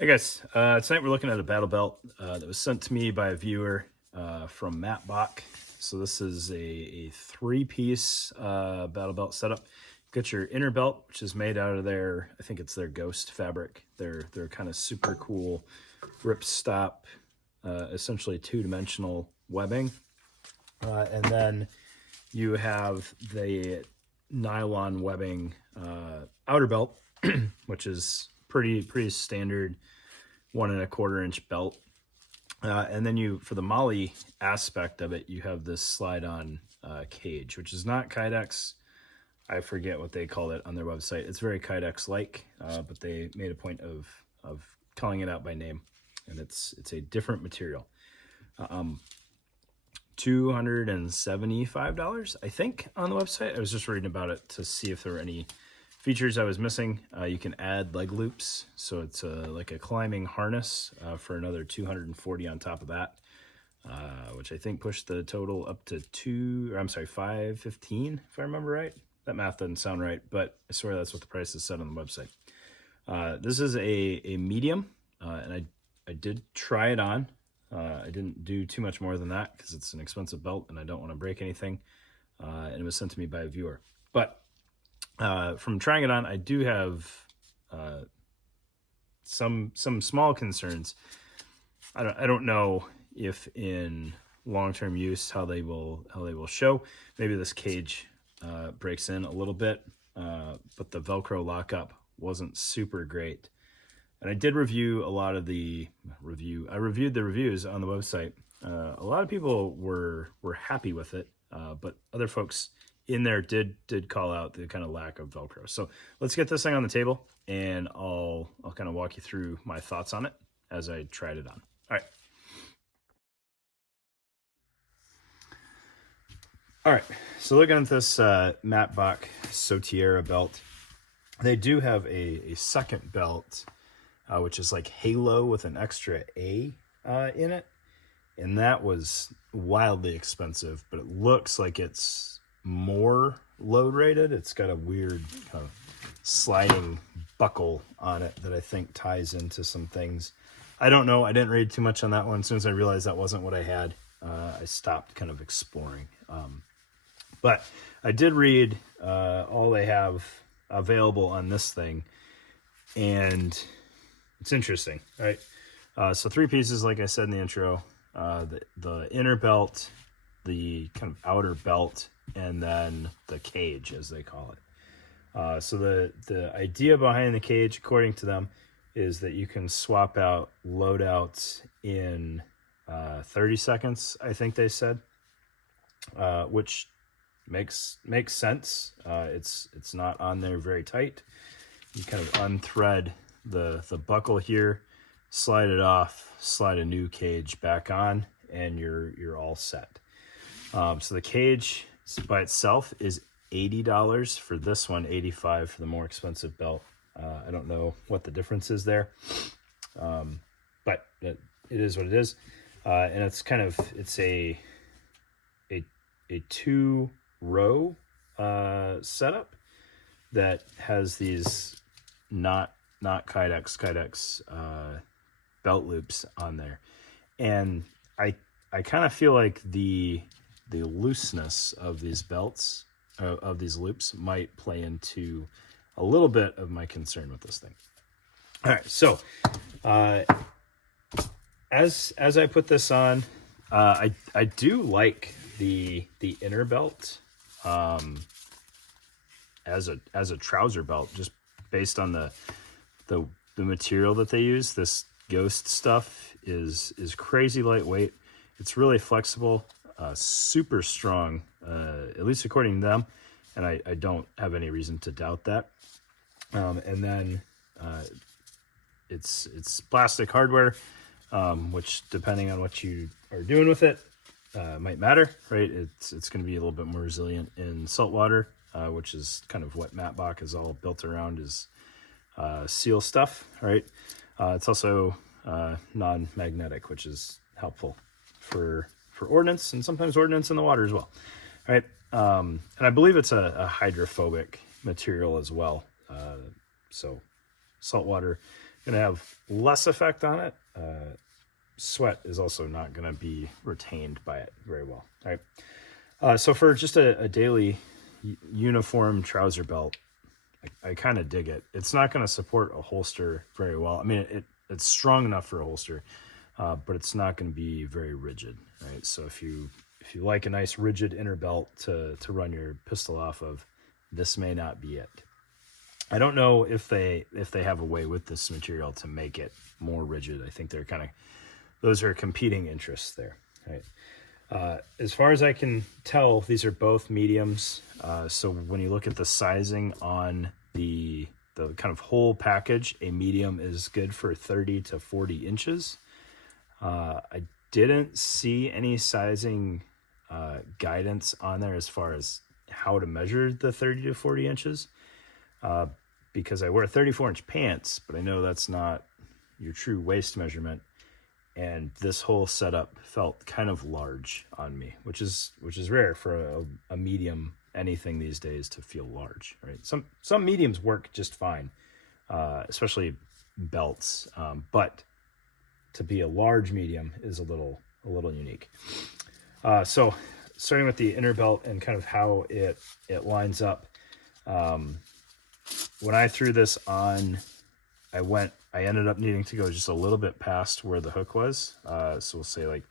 Hey guys, tonight we're looking at a battle belt that was sent to me by a viewer from Matbock. So this is a three-piece battle belt setup. You got your inner belt, which is made out of their, I think it's their Ghost fabric. They're kind of super cool ripstop, essentially two-dimensional webbing. And then you have the nylon webbing outer belt, which is pretty standard 1.25 inch belt. And then you, for the Molly aspect of it, you have this slide-on cage, which is not Kydex. I forget what they called it on their website. It's very Kydex-like, but they made a point of calling it out by name, and it's a different material. $275, I think, on the website. I was just reading about it to see if there were any features I was missing. You can add leg loops, so it's like a climbing harness for another $240 on top of that, which I think pushed the total up to $515, if I remember right. That math doesn't sound right, but I swear that's what the price is set on the website. This is a medium, and I did try it on. I didn't do too much more than that because it's an expensive belt and I don't want to break anything. And it was sent to me by a viewer. But from trying it on, I do have some small concerns. I don't know if in long-term use how they will show. Maybe this cage breaks in a little bit, but the Velcro lockup wasn't super great. And I did review a lot of I reviewed the reviews on the website. A lot of people were happy with it, but other folks in there did call out the kind of lack of Velcro. So let's get this thing on the table, and I'll kind of walk you through my thoughts on it as I tried it on. All right. So looking at this Matbock Soteria belt, they do have a second belt, which is like Halo with an extra A in it. And that was wildly expensive, but it looks like it's more load rated. It's got a weird kind of sliding buckle on it that I think ties into some things. I don't know. I didn't read too much on that one. As soon as I realized that wasn't what I had, I stopped kind of exploring. But I did read all they have available on this thing, and it's interesting, right? So three pieces, like I said in the intro, the inner belt, the kind of outer belt, and then the cage, as they call it. So the idea behind the cage, according to them, is that you can swap out loadouts in 30 seconds, I think they said, which makes sense. It's not on there very tight. You kind of unthread the buckle here, slide it off, slide a new cage back on, and you're all set. So the cage by itself is $80 for this one, $85 for the more expensive belt. I don't know what the difference is there, but it is what it is. And it's kind of, it's a 2-row setup that has these not Kydex belt loops on there, and I kind of feel like the looseness of these belts of these loops might play into a little bit of my concern with this thing. All right, so as I put this on, I do like the inner belt as a trouser belt, just based on the material that they use. This Ghost stuff is crazy lightweight. It's really flexible, super strong, at least according to them, and I don't have any reason to doubt that. And then it's plastic hardware, which, depending on what you are doing with it, might matter, right? It's going to be a little bit more resilient in salt water, which is kind of what Matbock is all built around, is seal stuff, right? It's also non-magnetic, which is helpful for ordnance, and sometimes ordnance in the water as well, right? And I believe it's a hydrophobic material as well. So saltwater going to have less effect on it. Sweat is also not going to be retained by it very well. All right. So for just a daily uniform trouser belt, I kind of dig it. It's not going to support a holster very well. I mean, it's strong enough for a holster, but it's not going to be very rigid, right? So if you like a nice rigid inner belt to run your pistol off of, this may not be it. I don't know if they have a way with this material to make it more rigid. I think they're those are competing interests there, right? As far as I can tell, these are both mediums. So when you look at the sizing on the kind of whole package, a medium is good for 30 to 40 inches. I didn't see any sizing guidance on there as far as how to measure the 30 to 40 inches because I wear 34-inch pants, but I know that's not your true waist measurement. And this whole setup felt kind of large on me, which is rare for a medium anything these days to feel large, right? Some mediums work just fine, especially belts, but to be a large medium is a little unique. So starting with the inner belt and kind of how it lines up. When I threw this on, I ended up needing to go just a little bit past where the hook was. So we'll say like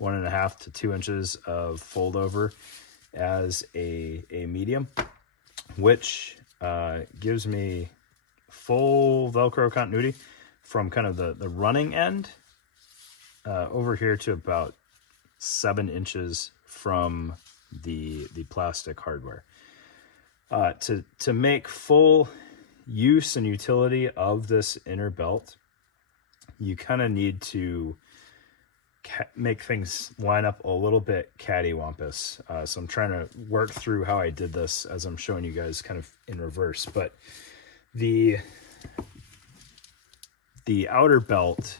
1.5 to 2 inches of fold over as a medium, which gives me full Velcro continuity from kind of the running end over here to about 7 inches from the plastic hardware. To make full use and utility of this inner belt, you kind of need to make things line up a little bit cattywampus. So I'm trying to work through how I did this as I'm showing you guys kind of in reverse. But the outer belt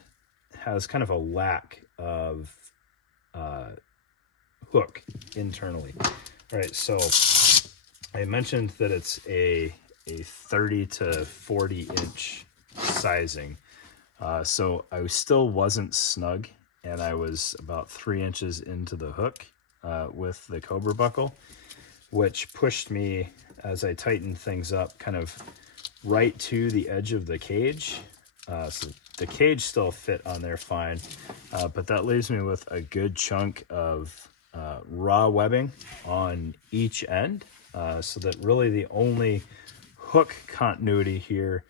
has kind of a lack of hook internally. All right, so I mentioned that it's a 30 to 40 inch sizing. So I still wasn't snug, and I was about 3 inches into the hook with the Cobra buckle, which pushed me as I tightened things up kind of right to the edge of the cage. So the cage still fit on there fine, but that leaves me with a good chunk of raw webbing on each end, so that really the only hook continuity here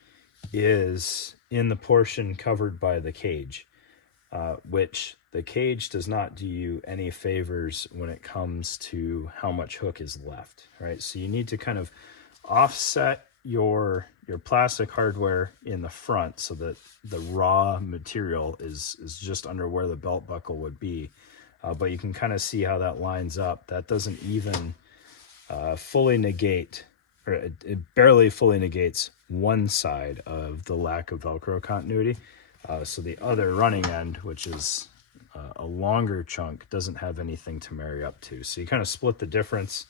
is in the portion covered by the cage, which the cage does not do you any favors when it comes to how much hook is left, right? So you need to kind of offset your plastic hardware in the front so that the raw material is just under where the belt buckle would be. But you can kind of see how that lines up. That doesn't even fully negate, or it barely fully negates one side of the lack of Velcro continuity. So the other running end, which is a longer chunk, doesn't have anything to marry up to. So you kind of split the difference,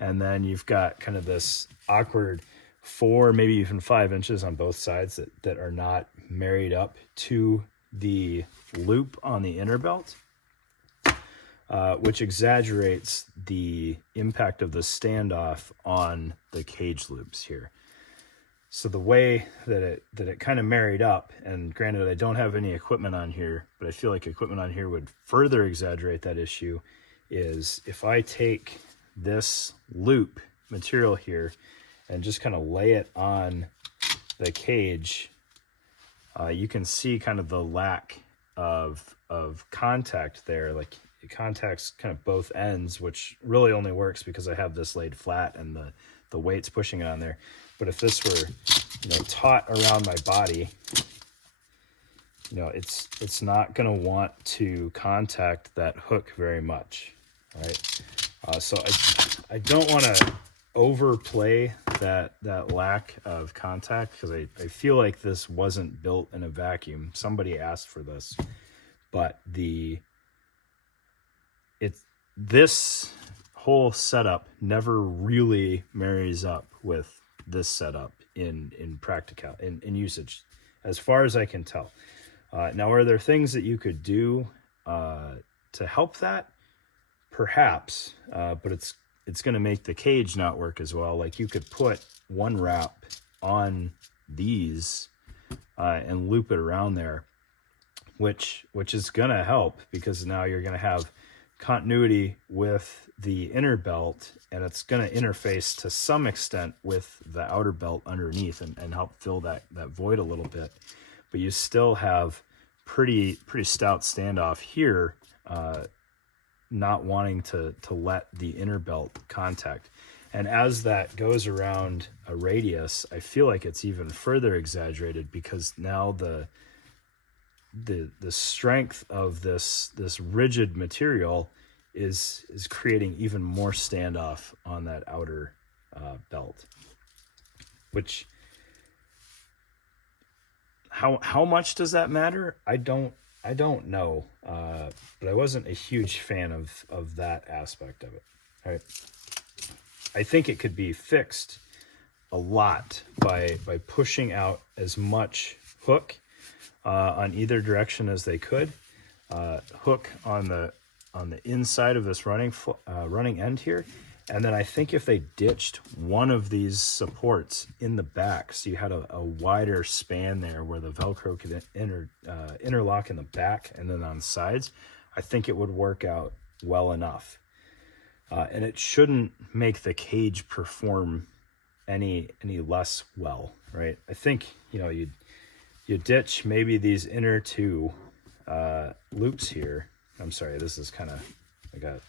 and then you've got kind of this awkward 4, maybe even 5 inches on both sides that are not married up to the loop on the inner belt, which exaggerates the impact of the standoff on the cage loops here. So the way that it kind of married up, and granted I don't have any equipment on here, but I feel like equipment on here would further exaggerate that issue, is if I take this loop material here and just kind of lay it on the cage, you can see kind of the lack of contact there. Like it contacts kind of both ends, which really only works because I have this laid flat and the weight's pushing it on there. But if this were, taut around my body, it's not going to want to contact that hook very much. All right. So I don't want to overplay that lack of contact, because I feel like this wasn't built in a vacuum. Somebody asked for this, but this whole setup never really marries up with this setup in usage. as far as I can tell. Now, are there things that you could do to help that? Perhaps, but it's going to make the cage not work as well. Like, you could put one wrap on these and loop it around there, which is going to help, because now you're going to have continuity with the inner belt, and it's going to interface to some extent with the outer belt underneath and help fill that void a little bit. But you still have pretty stout standoff here, not wanting to let the inner belt contact. And as that goes around a radius, I feel like it's even further exaggerated, because now the strength of this rigid material is creating even more standoff on that outer belt. Which, how much does that matter? I don't know, but I wasn't a huge fan of that aspect of it. All right, I think it could be fixed a lot by pushing out as much hook on either direction as they could. Hook on the inside of this running end here, and then I think if they ditched one of these supports in the back, so you had a wider span there where the Velcro could interlock in the back and then on the sides, I think it would work out well enough. And it shouldn't make the cage perform any less well, right? I think, you ditch maybe these inner two loops here. I'm sorry, this is kind of, I got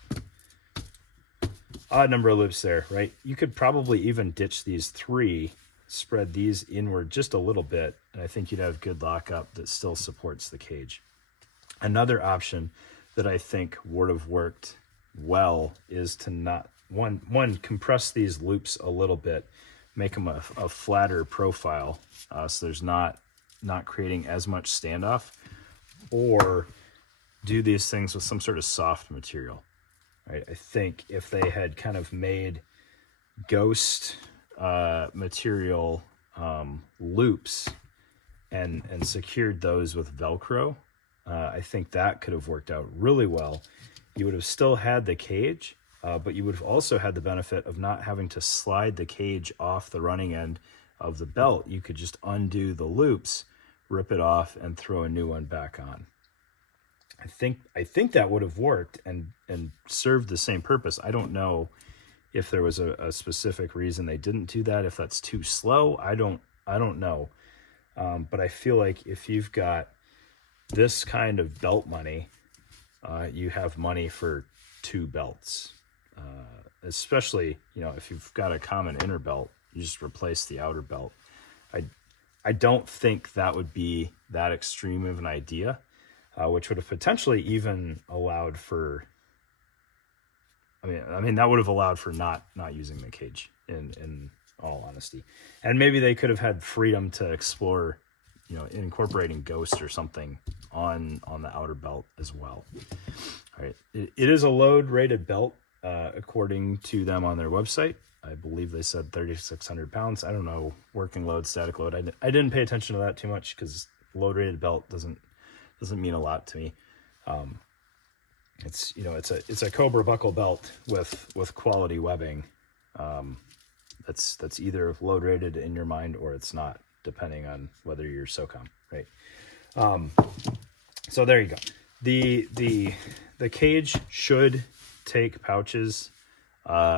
odd number of loops there, right? You could probably even ditch these three, spread these inward just a little bit, and I think you'd have good lockup that still supports the cage. Another option that I think would have worked well is to not, one compress these loops a little bit, make them a flatter profile, so there's not creating as much standoff, or do these things with some sort of soft material, right? I think if they had kind of made ghost material loops and secured those with Velcro, I think that could have worked out really well. You would have still had the cage, but you would have also had the benefit of not having to slide the cage off the running end of the belt. You could just undo the loops, rip it off, and throw a new one back on. I think that would have worked and served the same purpose. I don't know if there was a specific reason they didn't do that, if that's too slow. I don't know. But I feel like if you've got this kind of belt money, you have money for two belts. Especially, if you've got a common inner belt, you just replace the outer belt. I don't think that would be that extreme of an idea, which would have potentially even allowed for, I mean that would have allowed for not using the cage, in all honesty. And maybe they could have had freedom to explore, incorporating Ghost or something on the outer belt as well. All right, it is a load rated belt, according to them on their website. I believe they said 3,600 pounds. I don't know working load, static load. I didn't pay attention to that too much, because load rated belt doesn't mean a lot to me. It's a Cobra buckle belt with quality webbing. That's either load rated in your mind or it's not, depending on whether you're SOCOM, right? So there you go. The cage should take pouches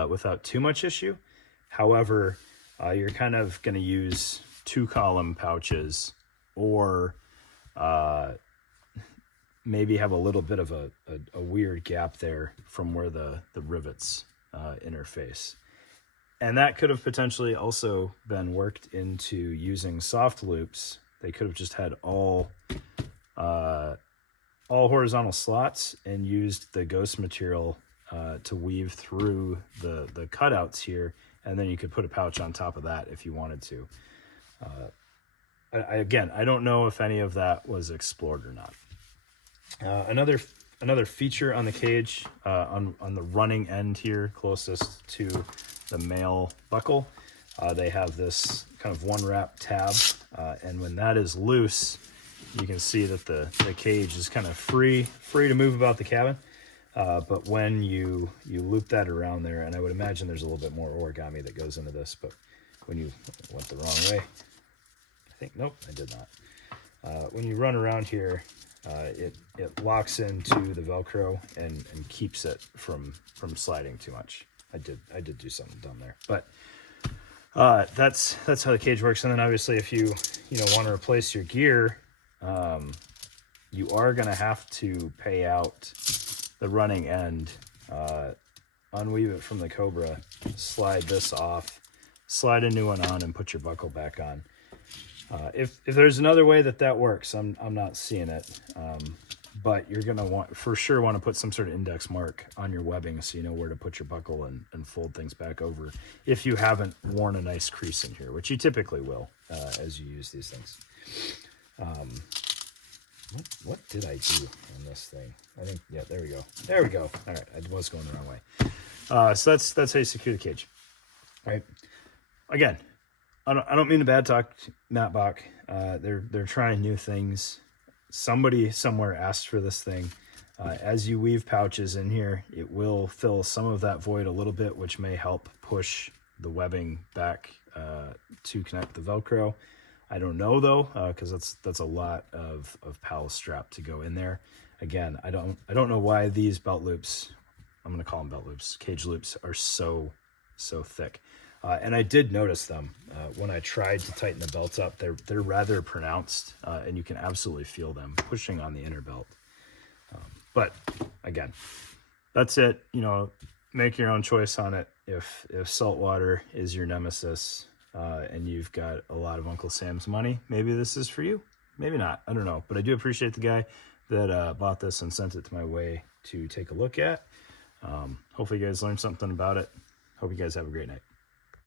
without too much issue. However, you're kind of going to use 2-column pouches, or maybe have a little bit of a weird gap there from where the rivets interface. And that could have potentially also been worked into using soft loops. They could have just had all horizontal slots and used the Ghost material to weave through the cutouts here, and then you could put a pouch on top of that if you wanted to. I don't know if any of that was explored or not. Another feature on the cage, on the running end here, closest to the male buckle, they have this kind of one wrap tab And when that is loose, you can see that the cage is kind of free to move about the cabin. But when you loop that around there, and I would imagine there's a little bit more origami that goes into this, but when you went the wrong way, I think, nope, I did not. When you run around here, it locks into the Velcro and keeps it from sliding too much. I did do something dumb there, but that's how the cage works. And then obviously, if you want to replace your gear, you are going to have to pay out the running end, unweave it from the Cobra, slide this off, slide a new one on, and put your buckle back on. If there's another way that works, I'm not seeing it. But you're gonna want to put some sort of index mark on your webbing so you know where to put your buckle and fold things back over if you haven't worn a nice crease in here, which you typically will as you use these things. What did I do on this thing? I think, yeah, there we go. There we go. All right, I was going the wrong way. So that's how you secure the cage. All right. Again, I don't mean to bad talk Matbock. They're trying new things. Somebody somewhere asked for this thing. As you weave pouches in here, it will fill some of that void a little bit, which may help push the webbing back to connect the Velcro. I don't know though, because that's a lot of pal strap to go in there. Again, I don't know why these belt loops, I'm gonna call them belt loops, cage loops, are so thick. And I did notice them when I tried to tighten the belts up. They're rather pronounced, and you can absolutely feel them pushing on the inner belt. But again, that's it. Make your own choice on it. If saltwater is your nemesis, and you've got a lot of Uncle Sam's money, maybe this is for you. Maybe not. I don't know. But I do appreciate the guy that bought this and sent it to my way to take a look at. Hopefully you guys learned something about it. Hope you guys have a great night.